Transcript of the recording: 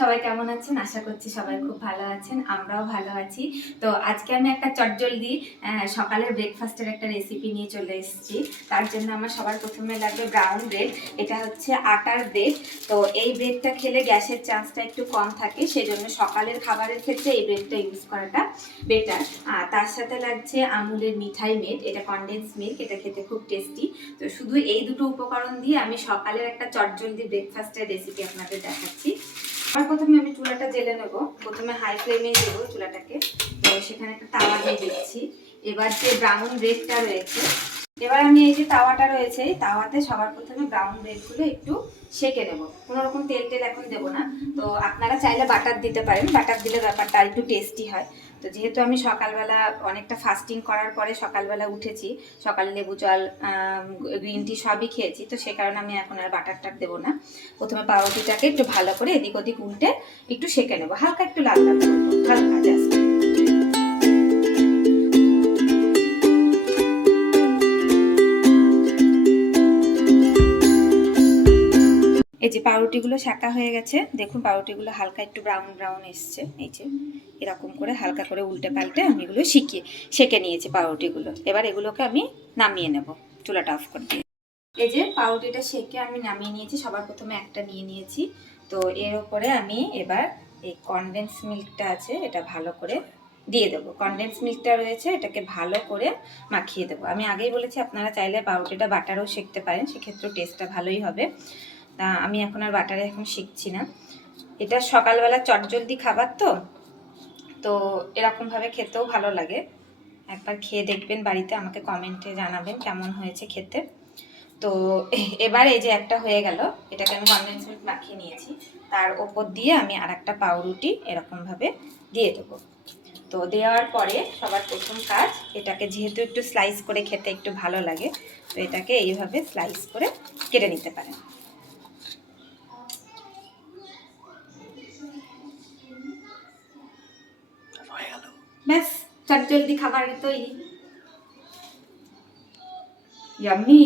সবাই কেমন আছেন? আশা করছি সবাই খুব ভালো আছেন, আমরাও ভালো আছি। তো আজকে আমি একটা চটজলদি সকালের ব্রেকফাস্টের একটা রেসিপি নিয়ে চলে এসেছি। তার জন্য আমার সবার প্রথমে লাগবে ব্রাউন ব্রেড। এটা হচ্ছে আটার ব্রেড। তো এই ব্রেডটা খেলে গ্যাসের চান্সটা একটু কম থাকে, সেই জন্য সকালের খাবারের ক্ষেত্রে এই ব্রেডটা ইউজ করাটা বেটার। আর তার সাথে লাগছে আমুলের মিঠাই মেড, এটা কনডেন্স মিল্ক, এটা খেতে খুব টেস্টি। তো শুধু এই দুটো উপকরণ দিয়ে আমি সকালের একটা চটজলদি ব্রেকফাস্টের রেসিপি আপনাদের দেখাচ্ছি। প্রথমে আমি চুলাটা জেলে নেব। প্রথমে হাই ফ্লেমে দেবো চুলাটাকে। তো সেখানে একটা তাওয়া দিয়ে দিচ্ছি। এবার যে ব্রাউন ব্রেডটা রয়েছে, এবার আমি এই যে তাওয়াটা রয়েছে, এই তাওয়াতে সবার প্রথমে ব্রাউন ব্রেডগুলো একটু সেঁকে নেব। কোনো রকম তেল এখন দেবো না। তো আপনারা চাইলে বাটার দিতে পারেন, বাটার দিলে ব্যাপারটা আর একটু টেস্টি হয়। তো যেহেতু আমি সকালবেলা অনেকটা ফাস্টিং করার পরে সকালবেলা উঠেছি, সকালে লেবু জল, গ্রিন টি সবই খেয়েছি, তো সে কারণে আমি এখন আর বাটারটা দেবো না। প্রথমে পাউরুটিটাকে একটু ভালো করে এদিক ওদিক উল্টে একটু সেঁকে নেবো, হালকা একটু লাল লাল হালকা জাস্ট। এই যে পাউরুটিগুলো শাঁকা হয়ে গেছে, দেখুন পাউরুটিগুলো হালকা একটু ব্রাউন ব্রাউন এসছে। এই যে এরকম করে হালকা করে উল্টে পাল্টে আমি এগুলো সেঁকে নিয়েছি পাউরুটিগুলো। এবার এগুলোকে আমি নামিয়ে নেব, চুলাটা অফ করে দিয়ে। এই যে পাউরুটিটা সেঁকে আমি নামিয়ে নিয়েছি, সবার প্রথমে একটা নিয়ে নিয়েছি। তো এর উপরে আমি এবার এই কনডেন্স মিল্কটা আছে, এটা ভালো করে দিয়ে দেবো। কনডেন্স মিল্কটা রয়েছে, এটাকে ভালো করে মাখিয়ে দেবো। আমি আগেই বলেছি আপনারা চাইলে পাউরুটিটা বাটারও সেঁকতে পারেন, সেক্ষেত্রেও টেস্টটা ভালোই হবে। আমি এখন আর বাটারে এখন শিখছি না। এটা সকালবেলা চটজলদি খাবার, তো এরকমভাবে খেতেও ভালো লাগে। একবার খেয়ে দেখবেন বাড়িতে, আমাকে কমেন্টে জানাবেন কেমন হয়েছে খেতে। তো এবার এই যে একটা হয়ে গেল, এটাকে আমি কনডেন্স মিল্ক মাখিয়ে নিয়েছি, তার ওপর দিয়ে আমি আর একটা পাউরুটি এরকমভাবে দিয়ে দেবো। তো দেওয়ার পরে সবার প্রথম কাজ, এটাকে যেহেতু একটু স্লাইস করে খেতে একটু ভালো লাগে, তো এটাকে এইভাবে স্লাইস করে কেটে নিতে পারেন। ব্যাস, চটজলদি খাবার তৈরি। ইয়াম্মি।